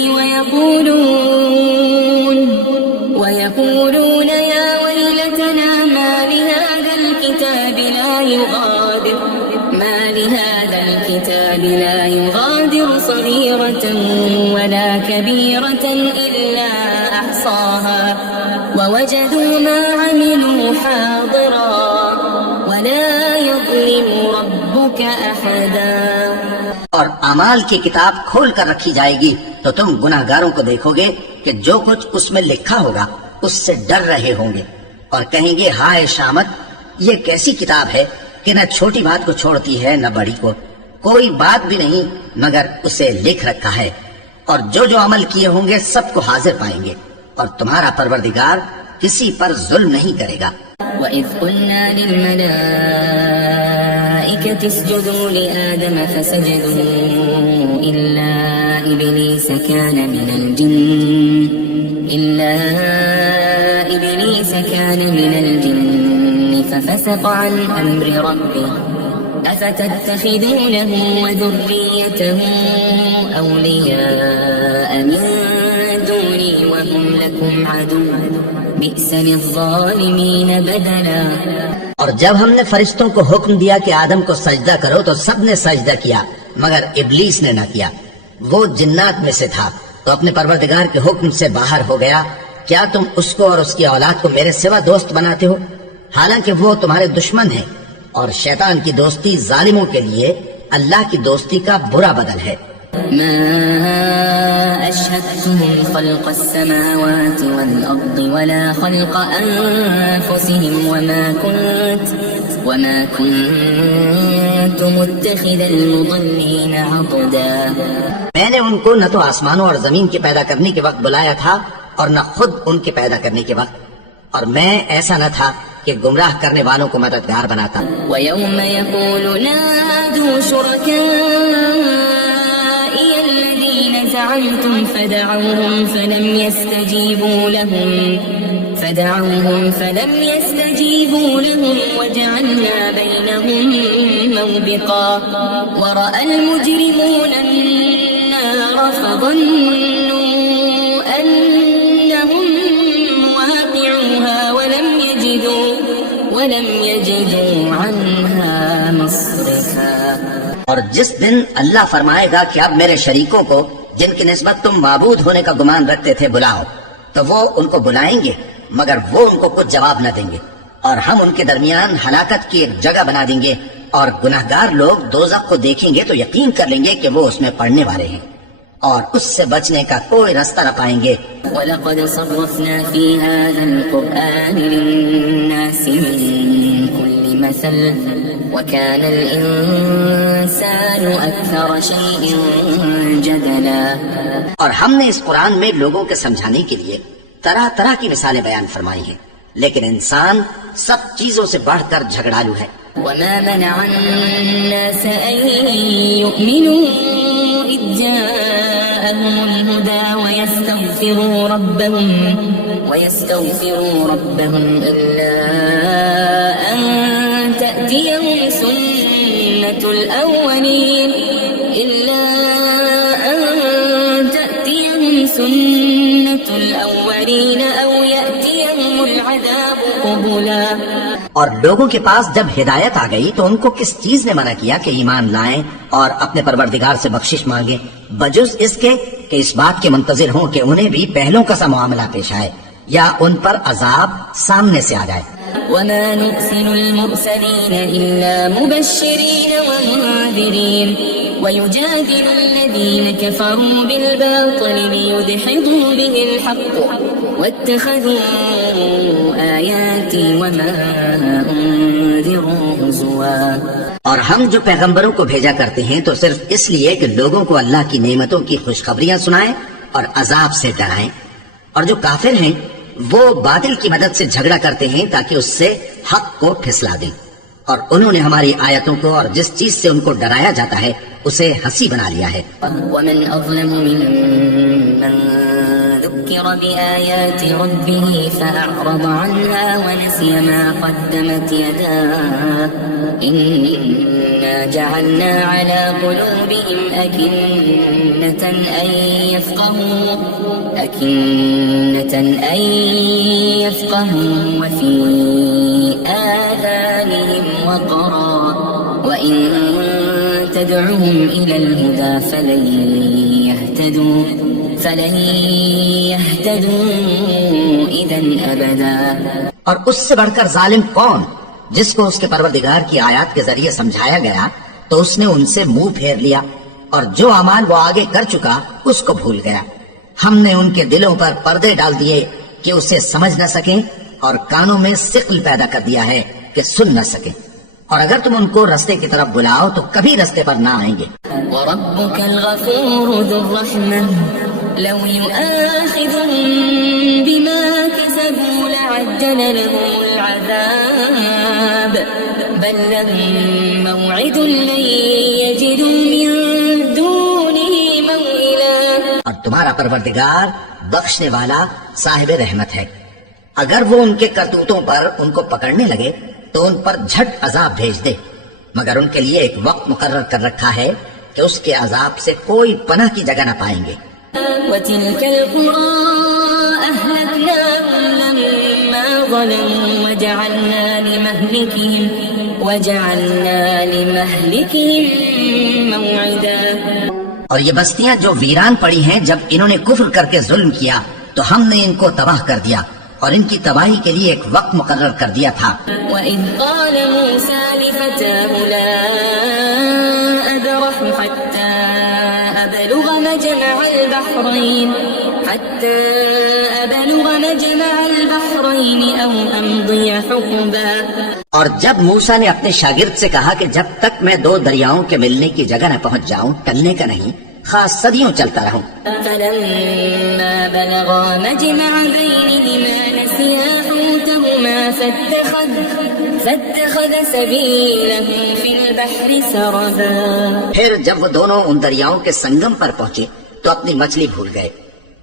ويقولون يا ويلتنا ما لهذا الكتاب لا يغادر صغيرة ولا كبيرة إلا أحصاها ووجدوا ما عملوا حاضرا ولا يظلم ربك أحدا. اور اعمال کی کتاب کھول کر رکھی جائے گی تو تم گناہگاروں کو دیکھو گے کہ جو کچھ اس میں لکھا ہوگا اس سے ڈر رہے ہوں گے اور کہیں گے ہائے شامت، یہ کیسی کتاب ہے کہ نہ چھوٹی بات کو چھوڑتی ہے نہ بڑی کو، کوئی بات بھی نہیں مگر اسے لکھ رکھا ہے، اور جو عمل کیے ہوں گے سب کو حاضر پائیں گے، اور تمہارا پروردگار کسی پر ظلم نہیں کرے گا. وَإِذْ قُلْنَا لِلْمَلَائِكَةِ اسْجُدُوا لِآدَمَ فَسَجَدُوا إِلَّا إِبْلِيسَ كَانَ مِنَ الْجِنِّ فَفَسَقَ عَنْ أَمْرِ رَبِّهِ أَفَتَتَّخِذُونَهُ وَذُرِّيَّتَهُ أَوْلِيَاءَ مِن دُونِي وَهُمْ لَكُمْ عَدُوٌّ بِئْسَ لِلظَّالِمِينَ بَدَلًا. اور جب ہم نے فرشتوں کو حکم دیا کہ آدم کو سجدہ کرو تو سب نے سجدہ کیا مگر ابلیس نے نہ کیا، وہ جنات میں سے تھا تو اپنے پروردگار کے حکم سے باہر ہو گیا، کیا تم اس کو اور اس کی اولاد کو میرے سوا دوست بناتے ہو، حالانکہ وہ تمہارے دشمن ہیں، اور شیطان کی دوستی ظالموں کے لیے اللہ کی دوستی کا برا بدل ہے۔ ما أشهدتهم خلق السماوات والأرض ولا خلق أنفسهم وما كنت متخذ المضلين عضدا۔ میں نے ان کو نہ تو آسمانوں اور زمین کے پیدا کرنے کے وقت بلایا تھا اور نہ خود ان کے پیدا کرنے کے وقت، اور میں ایسا نہ تھا کہ گمراہ کرنے والوں کو مددگار بناتا۔ ويوم يقول نادوا شركائي الذين زعمتم فدعوهم فلم يستجيبوا لهم وجعلنا بينهم موبقا ورأى المجرمون النار فظنوا أنهم مواقعوها ولم يجدوا عنها مصرفا۔ اور جس دن اللہ فرمائے گا کہ اب میرے شریکوں کو جن کی نسبت تم معبود ہونے کا گمان رکھتے تھے بلاؤ، تو وہ ان کو بلائیں گے مگر وہ ان کو کچھ جواب نہ دیں گے، اور ہم ان کے درمیان ہلاکت کی ایک جگہ بنا دیں گے، اور گناہگار لوگ دوزخ کو دیکھیں گے تو یقین کر لیں گے کہ وہ اس میں پڑنے والے ہیں، اور اس سے بچنے کا کوئی راستہ نہ پائیں گے۔ وَلَقَدْ صَرَّفْنَا فِي هَذَا الْقُرْآنِ لِلنَّاسِ مِنْ كُلِّ مَثَلٍ وَكَانَ الْإِنسَانُ أَكْثَرَ شَيْءٍ جَدَلًا۔ اور ہم نے اس قرآن میں لوگوں کے سمجھانے کے لیے طرح طرح کی مثالیں بیان فرمائی ہیں، لیکن انسان سب چیزوں سے بڑھ کر جھگڑالو ہے۔ وَمَا مَنَعَ النَّاسَ أَن يُؤْمِنُوا إِذْ جَاءَهُمُ الْهُدَى وَيَسْتَغْفِرُوا رَبَّهُمْ إِلَّا أَن تَأْتِيَهُمْ سُنَّةُ الْأَوَّلِينَ أَوْ يَأْتِيَهُمُ الْعَذَابُ قُبُلًا۔ اور لوگوں کے پاس جب ہدایت آ گئی تو ان کو کس چیز نے منع کیا کہ ایمان لائیں اور اپنے پروردگار سے بخشش مانگیں، بجز اس کے کہ اس بات کے منتظر ہوں کہ انہیں بھی پہلوں کا سا معاملہ پیش آئے یا ان پر عذاب سامنے سے آ جائے۔ وَمَا نُرْسِلُ الْمُرْسَلِينَ إِلَّا مُبَشِّرِينَ وَمُنذِرِينَ وَيُجَادِلُ الَّذِينَ كَفَرُوا بِالْبَاطِلِ لِيُدْحِضُوا بِهِ الْحَقَّ وَاتَّخَذُوا آيَاتِي وَمَا أُنذِرُوا هُزُوًا۔ اور ہم جو پیغمبروں کو بھیجا کرتے ہیں تو صرف اس لیے کہ لوگوں کو اللہ کی نعمتوں کی خوشخبریاں سنائیں اور عذاب سے ڈرائیں، اور جو کافر ہیں وہ باطل کی مدد سے جھگڑا کرتے ہیں تاکہ اس سے حق کو پھسلا دیں، اور انہوں نے ہماری آیتوں کو اور جس چیز سے ان کو ڈرایا جاتا ہے اسے ہنسی بنا لیا ہے۔ وَمَنْ أَظْلَمُ مِمَّنْ ذُكِّرَ بِآيَاتِ رَبِّهِ فَأَعْرَضَ عَنْهَا وَنَسِيَ مَا قَدَّمَتْ يَدَاهُ إِنَّا جَعَلْنَا عَلَى قُلُوبِهِمْ أَكِنَّةً أَن يَفْقَهُوا وَفِي آذَانِهِمْ وَقْرًا وَإِن تدعوهم إلى الهدى فلن يهتدوا إذا أبدا۔ اور اس سے بڑھ کر ظالم کون جس کو اس کے پروردگار کی آیات کے ذریعے سمجھایا گیا تو اس نے ان سے منہ پھیر لیا، اور جو اعمال وہ آگے کر چکا اس کو بھول گیا۔ ہم نے ان کے دلوں پر پردے ڈال دیے کہ اسے سمجھ نہ سکیں، اور کانوں میں ثقل پیدا کر دیا ہے کہ سن نہ سکیں، اور اگر تم ان کو رستے کی طرف بلاؤ تو کبھی رستے پر نہ آئیں گے۔ وَرَبُّكَ الْغَفُورُ ذُو الرَّحْمَةِ لَوْ يُؤَاخِذُهُم بِمَا كَسَبُوا لَعَجَّلَ لَهُمُ الْعَذَابَ بَل لَّهُم مَّوْعِدٌ لَّن يَجِدُوا مِن دُونِهِ مَوْئِلًا۔ اور تمہارا پروردگار بخشنے والا صاحب رحمت ہے، اگر وہ ان کے کرتوتوں پر ان کو پکڑنے لگے تو ان پر جھٹ عذاب بھیج دے، مگر ان کے لیے ایک وقت مقرر کر رکھا ہے کہ اس کے عذاب سے کوئی پناہ کی جگہ نہ پائیں گے۔ وَتِلْكَ الْقُرَىٰ أَهْلَكْنَاهُمْ لَمَّا ظَلَمُوا وَجَعَلْنَا لِمَهْلِكِهِمْ مَوْعِدًا۔ اور یہ بستیاں جو ویران پڑی ہیں، جب انہوں نے کفر کر کے ظلم کیا تو ہم نے ان کو تباہ کر دیا اور ان کی تباہی کے لیے ایک وقت مقرر کر دیا تھا۔ وَإِذْ قَالَ مُوسَى لِفَتَاهُ لَا أَبْرَحُ حَتَّى أَبْلُغَ مَجْمَعَ الْبَحْرَيْنِ أَوْ أَمْضِيَ حُقُبًا۔ اور جب موسیٰ نے اپنے شاگرد سے کہا کہ جب تک میں دو دریاؤں کے ملنے کی جگہ نہ پہنچ جاؤں ٹلنے کا نہیں، خاص صدیوں چلتا رہوں۔ فَلَمَّا بَلَغَا مَجْمَعَ بَيْنِهِمَا نَسِيَا حُوتَهُمَا فَاتَّخَذَ سَبِيلَهُ فِي الْبَحْرِ سَرَبًا۔ پھر جب وہ دونوں ان دریاؤں کے سنگم پر پہنچے تو اپنی مچھلی بھول گئے،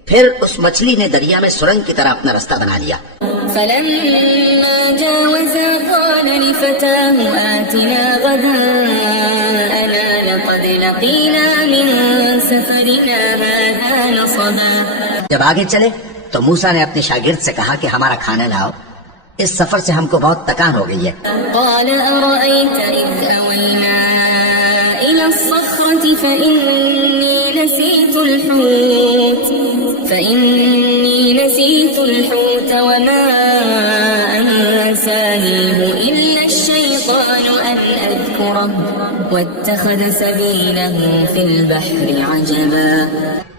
پھر اس مچھلی نے دریا میں سرنگ کی طرح اپنا رستہ بنا لیا۔ فَلَمَّا جَاوَزَا قَالَ لِفَتَاهُ آتِنَا غَدَاءَنَا لَقَدْ لَقِينَا مِن سَفَرِنَا هَٰذَا نَصَبًا۔ جب آگے چلے تو موسیٰ نے اپنے شاگرد سے کہا کہ ہمارا کھانا لاؤ، اس سفر سے ہم کو بہت تکان ہو گئی ہے۔ قال أرأيت إذ أوينا إلى الصخرة فإني نسيت الحوت وما أنسانيه إلا الشيطان أن أذكره واتخذ سبيله في البحر عجبا۔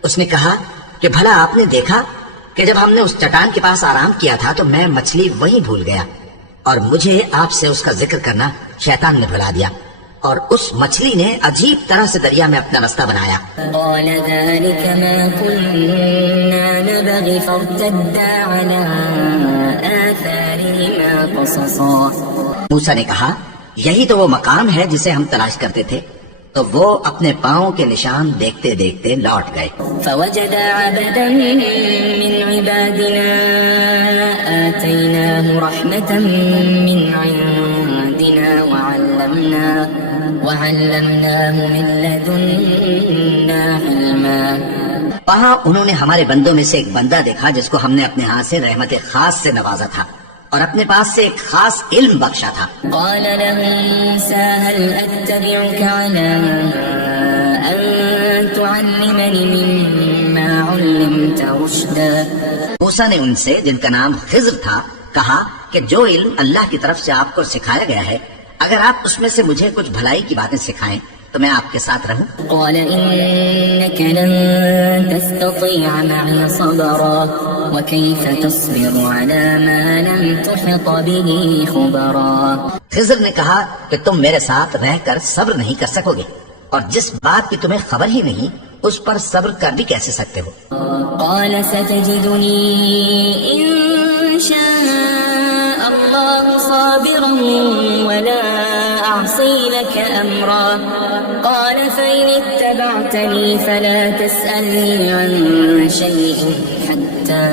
اس نے کہا کہ بھلا آپ نے دیکھا کہ جب ہم نے اس چٹان کے پاس آرام کیا تھا تو میں مچھلی وہیں بھول گیا، اور مجھے آپ سے اس کا ذکر کرنا شیطان نے بھلا دیا، اور اس مچھلی نے عجیب طرح سے دریا میں اپنا رستہ بنایا۔ قال ذلك ما كنا نبغي فارتدا على آثارهما قصصا۔ موسیٰ نے کہا یہی تو وہ مقام ہے جسے ہم تلاش کرتے تھے، تو وہ اپنے پاؤں کے نشان دیکھتے دیکھتے لوٹ گئے۔ فوجد عبدا من عبادنا آتيناه رحمة من عندنا وعلمناه من لدنا علما۔ وہاں انہوں نے ہمارے بندوں میں سے ایک بندہ دیکھا جس کو ہم نے اپنے ہاتھ سے رحمت خاص سے نوازا تھا اور اپنے پاس سے ایک خاص علم بخشا تھا۔ قال له موسى هل أتبعك على أن تعلمني مما علمت رشدا۔ موسیٰ نے ان سے جن کا نام خضر تھا کہا کہ جو علم اللہ کی طرف سے آپ کو سکھایا گیا ہے، اگر آپ اس میں سے مجھے کچھ بھلائی کی باتیں سکھائیں تو میں آپ کے ساتھ رہوں۔ قال إنك لن تستطيع معي صبرا وكيف تصبر على ما لم تحط به خبرا۔ خضر نے کہا کہ تم میرے ساتھ رہ کر صبر نہیں کر سکو گے، اور جس بات کی تمہیں خبر ہی نہیں اس پر صبر کر بھی کیسے سکتے ہو۔ قال ستجدني إن شاء الله صابرا ولا أعصي لك أمرا۔ قال فإن اتبعتني فلا تسألني عن شيء حتى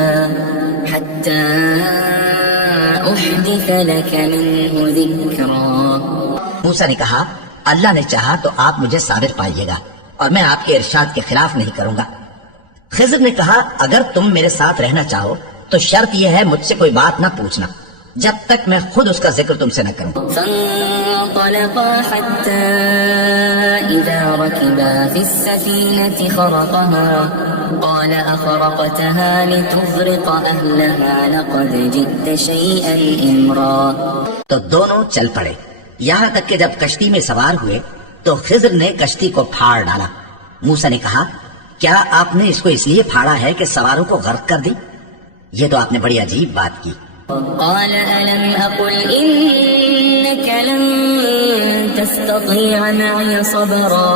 أحدث لك منه ذكرا۔ موسیٰ نے کہا اللہ نے چاہا تو آپ مجھے صابر پائیے گا اور میں آپ کے ارشاد کے خلاف نہیں کروں گا۔ خضر نے کہا اگر تم میرے ساتھ رہنا چاہو تو شرط یہ ہے مجھ سے کوئی بات نہ پوچھنا جب تک میں خود اس کا ذکر تم سے نہ کروں۔ فانطلقا حتى إذا ركبا في السفينة خرقها قال أخرقتها لتغرق أهلها لقد جئت شيئا إمرا۔ تو دونوں چل پڑے، یہاں تک کہ جب کشتی میں سوار ہوئے تو خضر نے کشتی کو پھاڑ ڈالا۔ موسیٰ نے کہا کیا آپ نے اس کو اس لیے پھاڑا ہے کہ سواروں کو غرق کر دی؟ یہ تو آپ نے بڑی عجیب بات کی۔ قال ألم أقل إنك لن تستطيع معي صبرا۔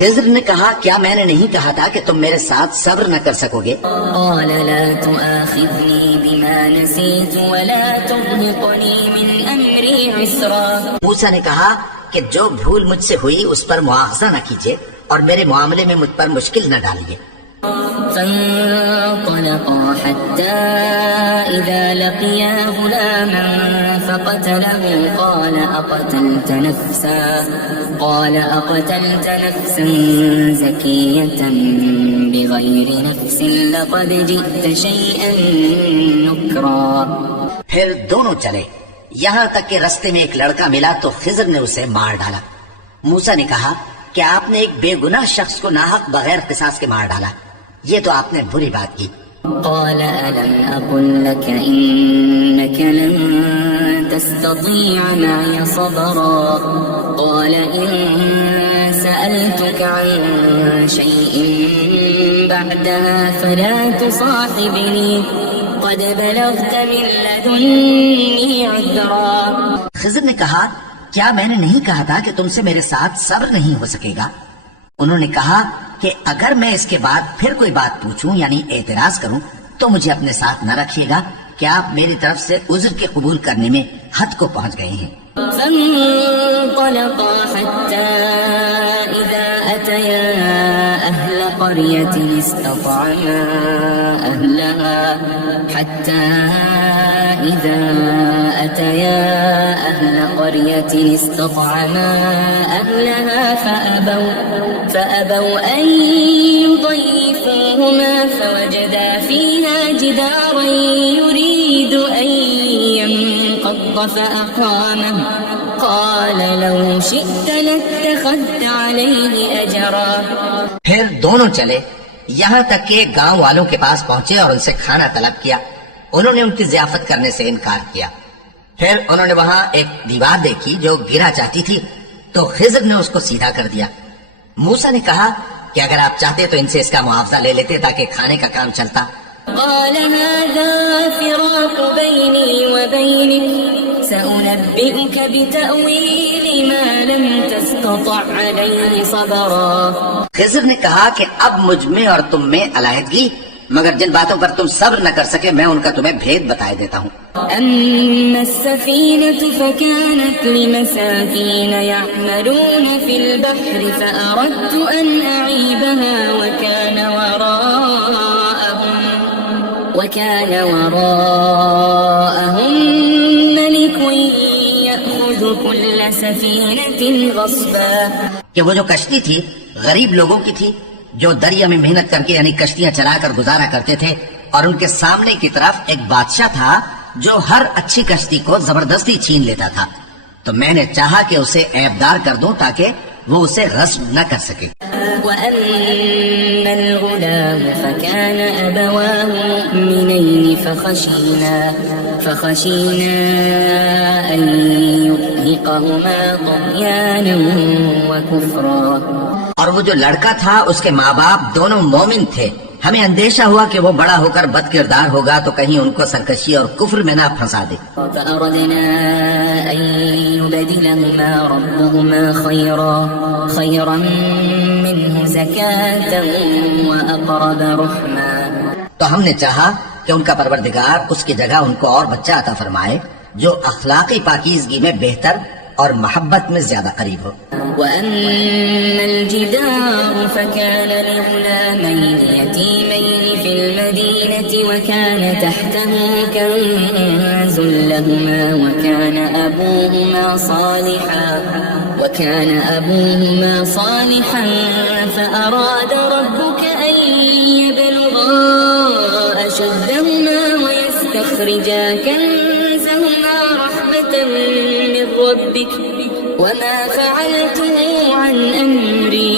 خضر نے کہا کیا میں نے نہیں کہا تھا کہ تم میرے ساتھ صبر نہ کر سکو گے؟ قال لا تؤاخذني بما نسيت ولا ترهقني من أمري عسرا۔ موسیٰ نے کہا کہ جو بھول مجھ سے ہوئی اس پر مواخذہ نہ کیجیے اور میرے معاملے میں مجھ پر مشکل نہ ڈالیے۔ فانطلقا حتى إذا لقيا غلاما فقتله قال أقتلت نفسا زكية بغير نفس لقد جئت شيئا نكرا۔ پھر دونوں چلے یہاں تک کہ رستے میں ایک لڑکا ملا تو خضر نے اسے مار ڈالا۔ موسیٰ نے کہا کہ آپ نے ایک بے گناہ شخص کو ناحق بغیر قصاص کے مار ڈالا، یہ تو آپ نے بری بات کی۔ قال ألم أقل لك إنك لن تستطيع معي صبرا قال إن سألتك عن شيء بعدها فلا تصاحبني قد بلغت من لدني عذرا۔ خضر نے کہا کیا میں نے نہیں کہا تھا کہ تم سے میرے ساتھ صبر نہیں ہو سکے گا؟ انہوں نے کہا کہ اگر میں اس کے بعد پھر کوئی بات پوچھوں یعنی اعتراض کروں تو مجھے اپنے ساتھ نہ رکھیے گا کہ آپ میری طرف سے عذر کے قبول کرنے میں حد کو پہنچ گئے ہیں۔ فانطلقا حتى إذا أتيا أهل قرية استطعما أهلها فأبوا أن يضيفوهما فوجدا فيها جدارا يريد أن ينقض فأقامه قال لو شئت لاتخذت عليه أجرا۔ پھر دونوں چلے یہاں تک کہ گاؤں والوں کے پاس پہنچے اور ان سے کھانا طلب کیا۔ انہوں نے ان کی ضیافت کرنے سے انکار کیا۔ پھر انہوں نے وہاں ایک دیوار دیکھی جو گرا چاہتی تھی تو خضر نے اس کو سیدھا کر دیا۔ موسیٰ نے کہا کہ اگر آپ چاہتے تو ان سے اس کا معاوضہ لے لیتے تاکہ کھانے کا کام چلتا۔ قال هذا فراق بيني وبينك سأنبئك بتأويل ما لم تستطع عليه صبرا۔ خضر نے کہا کہ اب مجھ میں اور تم میں علیحدگی، مگر جن باتوں پر تم صبر نہ کر سکے میں ان کا تمہیں بھید بتائے دیتا ہوں۔ أما السفينة فكانت لمساكين يعملون في البحر فأردت أن أعيبها وكان وراءهم ملك يأخذ كل سفينة غصبا۔ کہ وہ جو کشتی تھی غریب لوگوں کی تھی جو دریا میں محنت کر کے یعنی کشتیاں چلا کر گزارا کرتے تھے، اور ان کے سامنے کی طرف ایک بادشاہ تھا جو ہر اچھی کشتی کو زبردستی چھین لیتا تھا، تو میں نے چاہا کہ اسے عیبدار کر دوں تاکہ وہ اسے غصب نہ کر سکے۔ وَأَمَّا الْغُلَامُ فَكَانَ أَبَوَاهُ مُؤْمِنَيْنِ فَخَشِينَا أَن يُرْهِقَهُمَا طُغْيَانًا وَكُفْرًا۔ اور وہ جو لڑکا تھا اس کے ماں باپ دونوں مومن تھے، ہمیں اندیشہ ہوا کہ وہ بڑا ہو کر بد کردار ہوگا تو کہیں ان کو سرکشی اور کفر میں نہ پھنسا دے۔ فأردنا أن يبدلهما ربهما خيرا منه زكاة وأقرب رحما۔ تو ہم نے چاہا کہ ان کا پروردگار اس کی جگہ ان کو اور بچہ عطا فرمائے جو اخلاقی پاکیزگی میں بہتر اور محبت میں زیادہ قریب ہو۔ وأما الجدار فكان لغلامين يتيمين في المدينة وكان تحته كنز لهما وكان أبوهما صالحا فأراد ربك أن يبلغا أشدهما ويستخرجا كنزهما رحمة من ربك وما فعلته عن أمري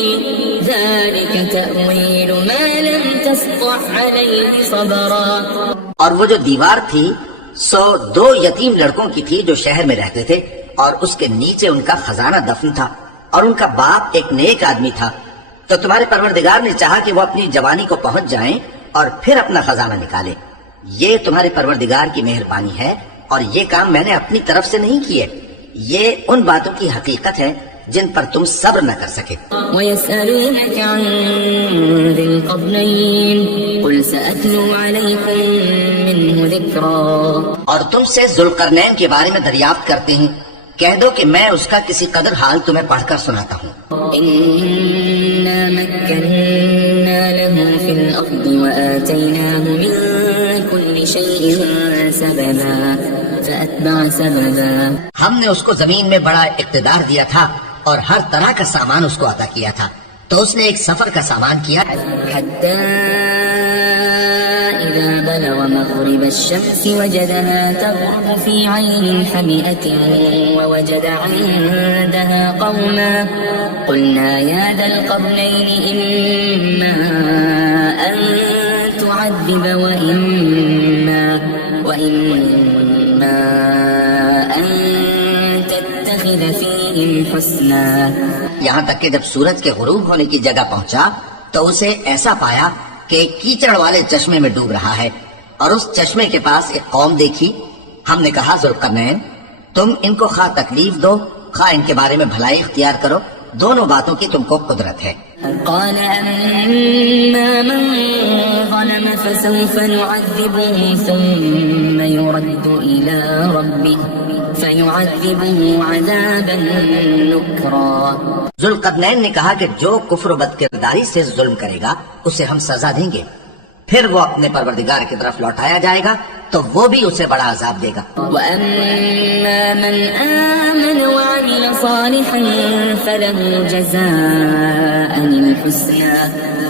ذلك تأويل ما لم تسطع عليه صبرا۔ اور وہ جو دیوار تھی سو 2 یتیم لڑکوں کی تھی جو شہر میں رہتے تھے، اور اس کے نیچے ان کا خزانہ دفن تھا، اور ان کا باپ ایک نیک آدمی تھا۔ تو تمہارے پروردگار نے چاہا کہ وہ اپنی جوانی کو پہنچ جائیں اور پھر اپنا خزانہ نکالے۔ یہ تمہارے پروردگار کی مہربانی ہے، اور یہ کام میں نے اپنی طرف سے نہیں کیے، یہ ان باتوں کی حقیقت ہے جن پر تم صبر نہ کر سکے۔ وَيَسْأَلُونَكَ عَنْ ذِي الْقَرْنَيْنِ قُلْ سَأَتْلُو عَلَيْكُمْ مِنْهُ ذِكْرًا۔ اور تم سے ذوالقرنین کے بارے میں دریافت کرتے ہیں، کہہ دو کہ میں اس کا کسی قدر حال تمہیں پڑھ کر سناتا ہوں۔ إِنَّا مَكَّنَّا لَهُ فِي الْأَرْضِ وَآتَيْنَاهُ مِنْ كُلِّ شَيْءٍ سَبَبًا فَأَتْبَعَ سَبَبًا۔ ہم نے اس کو زمین میں بڑا اقتدار دیا تھا اور ہر طرح کا سامان اس کو عطا کیا تھا، تو اس نے ایک سفر کا سامان کیا، حتى إذا بلغ مغرب الشمس وجدها تغرب في عين حمئة ووجد عندها قوما قلنا يا ذا القرنين إما أن تعذب وإما أن تتخذ فيهم حسنا. یہاں تک کہ جب سورج کے غروب ہونے کی جگہ پہنچا تو اسے ایسا پایا کہ ایک کیچڑ والے چشمے میں ڈوب رہا ہے اور اس چشمے کے پاس ایک قوم دیکھی. ہم نے کہا ذوالقرنین تم ان کو خواہ تکلیف دو خواہ ان کے بارے میں بھلائی اختیار کرو، دونوں باتوں کی تم کو قدرت ہے. قال أما من ظلم فسوف نعذبه ثم يرد إلى ربه فيعذبه عذابا نكرا. ذوالقرنین نے کہا کہ جو کفر و بد کرداری سے ظلم کرے گا اسے ہم سزا دیں گے، پھر وہ اپنے پروردگار کی طرف لوٹایا جائے گا تو وہ بھی اسے بڑا عذاب دے گا. وَأَمَّا مَنْ آمَنَ وَعَمِلَ صَالِحًا فَلَهُ جَزَاءً الْحُسْنَى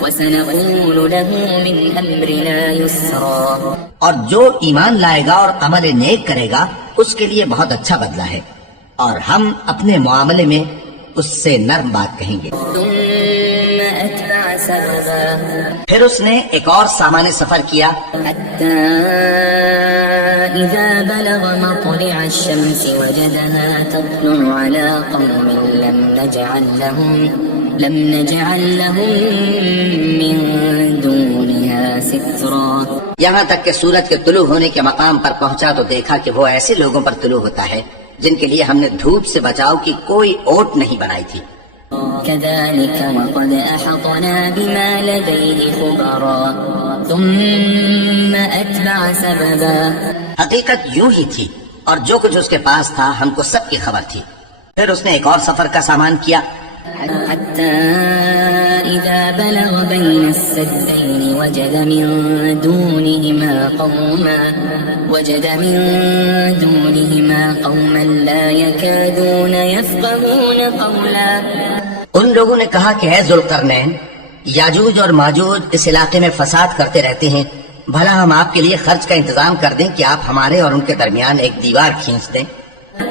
وَسَنَقُولُ لَهُ مِنْ أَمْرِنَا يُسْرًا. اور جو ایمان لائے گا اور عمل نیک کرے گا اس کے لیے بہت اچھا بدلہ ہے، اور ہم اپنے معاملے میں اس سے نرم بات کہیں گے. ثُمَّ أَتْبَعَ سَبَبًا. پھر اس نے ایک اور سامان سفر کیا حتى إذا بلغ مطلع الشمس وجدها تطلع على قوم لم نجعل لهم من دونها سترا. یہاں تک کہ سورج کے طلوع ہونے کے مقام پر پہنچا تو دیکھا کہ وہ ایسے لوگوں پر طلوع ہوتا ہے جن کے لیے ہم نے دھوپ سے بچاؤ کی کوئی اوٹ نہیں بنائی تھی. كذلك وقد أحطنا بما لديه خبرا ثم أتبع سببا. حقیقت یوں ہی تھی اور جو کچھ اس کے پاس تھا ہم کو سب کی خبر تھی. پھر اس نے ایک اور سفر کا سامان کیا حتى إذا بلغ بين السدين وجد من دونهما قوما لا يكادون يفقهون قولا. ان لوگوں نے کہا کہ اے ذوالقرنین یاجوج اور ماجوج اس علاقے میں فساد کرتے رہتے ہیں، بھلا ہم آپ کے لیے خرچ کا انتظام کر دیں کہ آپ ہمارے اور ان کے درمیان ایک دیوار کھینچ دیں.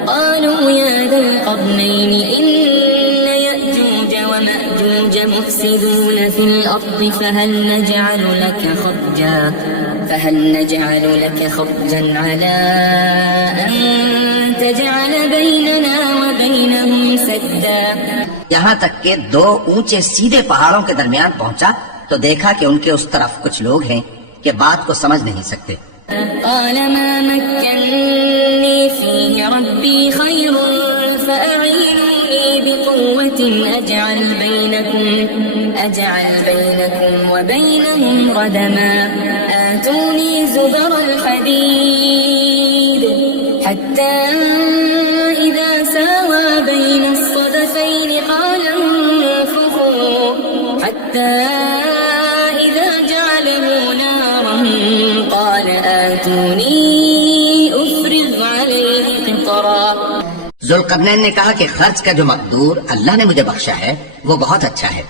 قالوا يا ذا القرنين إن يأجوج ومأجوج مفسدون في الأرض فهل نجعل لك خرجا على أن تجعل بيننا وبينهم سدا. یہاں تک کہ دو اونچے سیدھے پہاڑوں کے درمیان پہنچا تو دیکھا کہ ان کے اس طرف کچھ لوگ ہیں کہ بات کو سمجھ نہیں سکتے. قال ما مكنني فيه ربي خير فأعينوني بقوة أجعل بينكم وبينهم ردما. آتوني زبر الحديد حتى إذا ساوى بين الصدفين قال انفخوا حتى إذا جعله نارا قال آتوني أفرغ عليه قطرا. ذوالقرنین نے کہا کہ خرچ کا جو مقدور اللہ نے مجھے بخشا ہے وہ بہت اچھا ہے،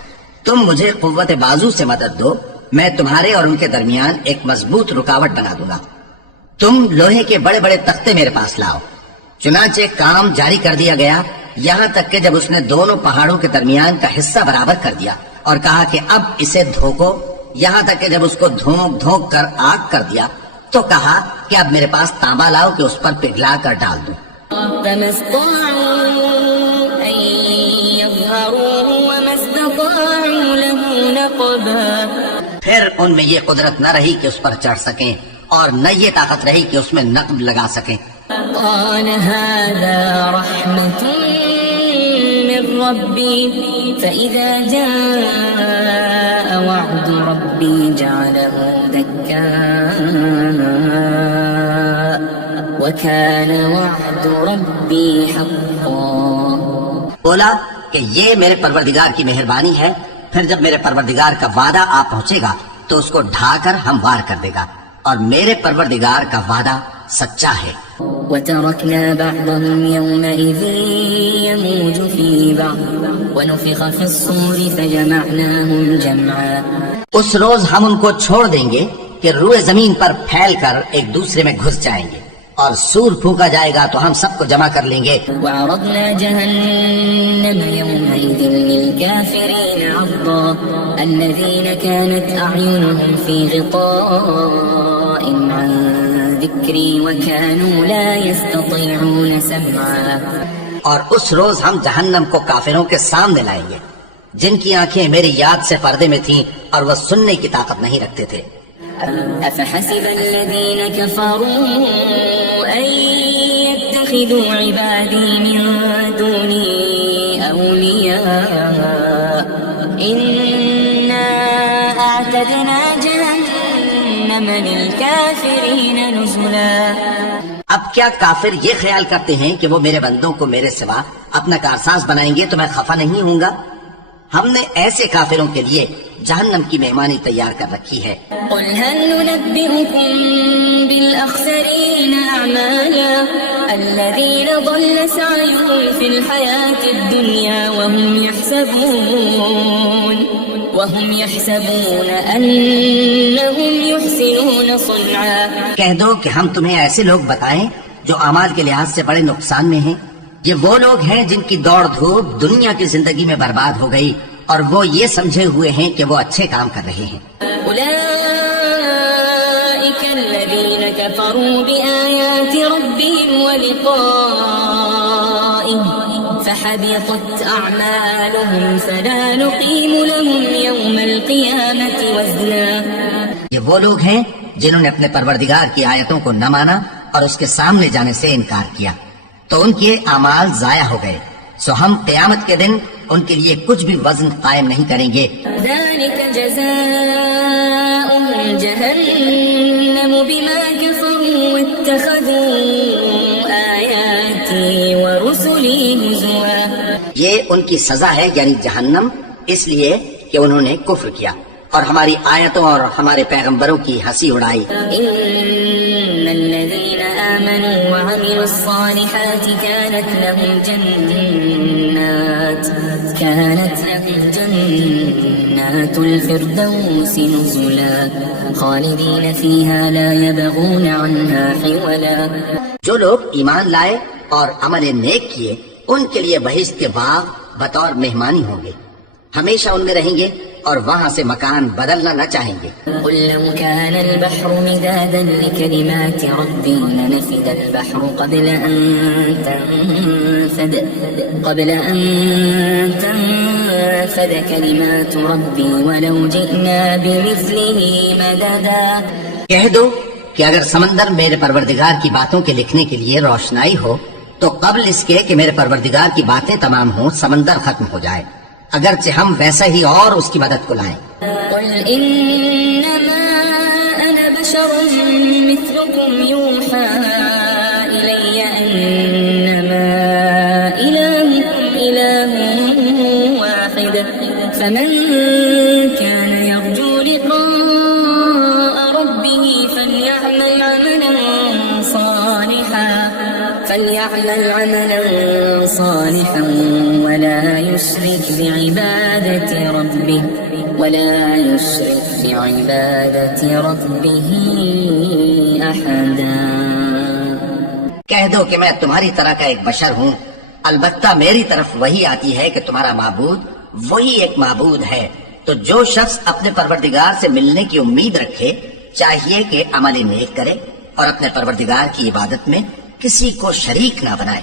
تم مجھے قوت بازو سے مدد دو، میں تمہارے اور ان کے درمیان ایک مضبوط رکاوٹ بنا دوں گا. تم لوہے کے بڑے بڑے تختے میرے پاس لاؤ. چنانچہ کام جاری کر دیا گیا یہاں تک کہ جب اس نے دونوں پہاڑوں کے درمیان کا حصہ برابر کر دیا اور کہا کہ اب اسے دھوکو، یہاں تک کہ جب اس کو دھونک دھونک کر آگ کر دیا تو کہا کہ اب میرے پاس تانبا لاؤ کہ اس پر پگھلا کر ڈال دوں. فما استطاعوا أن يظهروه وما استطاعوا له نقبا. پھر ان میں یہ قدرت نہ رہی کہ اس پر چڑھ سکیں اور نہ یہ طاقت رہی کہ اس میں نقب لگا سکیں. قال هذا رحمة من ربي فإذا جاء وعد ربي جعله دكاء وكان وعد ربي حقا. بولا کہ یہ میرے پروردگار کی مہربانی ہے، پھر جب میرے پروردگار کا وعدہ آ پہنچے گا تو اس کو ڈھا کر ہموار کر دے گا، اور میرے پروردگار کا وعدہ سچا ہے. وتركنا بعضهم يومئذ يموج في بعض ونفخ في الصور فجمعناهم جمعا. اس روز ہم ان کو چھوڑ دیں گے کہ روئے زمین پر پھیل کر ایک دوسرے میں گھس جائیں گے، اور سور پھونکا جائے گا تو ہم سب کو جمع کر لیں گے۔ وعرضنا جهنم يومئذ للكافرين عرضا الذين كانت أعينهم في غطاء عن ذكري وكانوا لا يستطيعون سمعا۔ اور اس روز ہم جہنم کو کافروں کے سامنے لائیں گے جن کی آنکھیں میری یاد سے پردے میں تھیں اور وہ سننے کی طاقت نہیں رکھتے تھے۔ أفحسب الذين كفروا أن يتخذوا عبادي من دوني أولياء إنا أعتدنا جهنم للكافرين نزلا۔ اب کیا کافر یہ خیال کرتے ہیں کہ وہ میرے بندوں کو میرے سوا اپنا کارساز بنائیں گے تو میں خفا نہیں ہوں گا؟ ہم نے ایسے کافروں کے لیے جہنم کی مہمانی تیار کر رکھی ہے۔ قل هل ننبئكم بالأخسرين أعمالا الذين ضل سعيهم في الحياة الدنيا وهم يحسبون أنهم يحسنون صنعا۔ کہہ دو کہ ہم تمہیں ایسے لوگ بتائیں جو اعمال کے لحاظ سے بڑے نقصان میں ہیں۔ یہ وہ لوگ ہیں جن کی دوڑ دھوپ دنیا کی زندگی میں برباد ہو گئی اور وہ یہ سمجھے ہوئے ہیں کہ وہ اچھے کام کر رہے ہیں۔ أولئك الذين كفروا بآيات ربهم ولقائه فحبطت أعمالهم فلا نقيم لهم يوم القيامة وزنا۔ یہ وہ لوگ ہیں جنہوں نے اپنے پروردگار کی آیتوں کو نہ مانا اور اس کے سامنے جانے سے انکار کیا تو ان کے اعمال ضائع ہو گئے، سو ہم قیامت کے دن ان کے لیے کچھ بھی وزن قائم نہیں کریں گے۔ ذلك جزاؤهم جهنم بما كفروا واتخذوا آياتي ورسلي هزوا۔ یہ ان کی سزا ہے یعنی جہنم، اس لیے کہ انہوں نے کفر کیا اور ہماری آیتوں اور ہمارے پیغمبروں کی ہنسی اڑائی۔ إن الذين آمنوا وعملوا الصالحات كانت لهم جنات الفردوس نزلا خالدين فيها لا يبغون عنها حولا۔ جو لوگ ایمان لائے اور عمل نیک کیے ان کے لیے بہشت کے باغ بطور مہمانی ہوں گے، ہمیشہ ان میں رہیں گے اور وہاں سے مکان بدلنا نہ چاہیں گے۔ قل لو كان البحر مدادا لكلمات ربي لنفد البحر قبل أن تنفد كلمات ربي ولو جئنا بمثله مددا۔ کہہ دو کہ اگر سمندر میرے پروردگار کی باتوں کے لکھنے کے لیے روشنائی ہو تو قبل اس کے کہ میرے پروردگار کی باتیں تمام ہوں سمندر ختم ہو جائے، اگرچہ ہم ویسا ہی اور اس کی مدد کو لائیں۔ قل إنما أنا بشر مثلكم يوحى إلي أنما إلهكم إله واحد فمن كان يرجو لقاء ربه فليعمل عملا صالحا ولا يشرك بعبادة ربه أحدا۔ کہہ دو کہ میں تمہاری طرح کا ایک بشر ہوں، البتہ میری طرف وہی آتی ہے کہ تمہارا معبود وہی ایک معبود ہے، تو جو شخص اپنے پروردگار سے ملنے کی امید رکھے چاہیے کہ عمل نیک کرے اور اپنے پروردگار کی عبادت میں کسی کو شریک نہ بنائے۔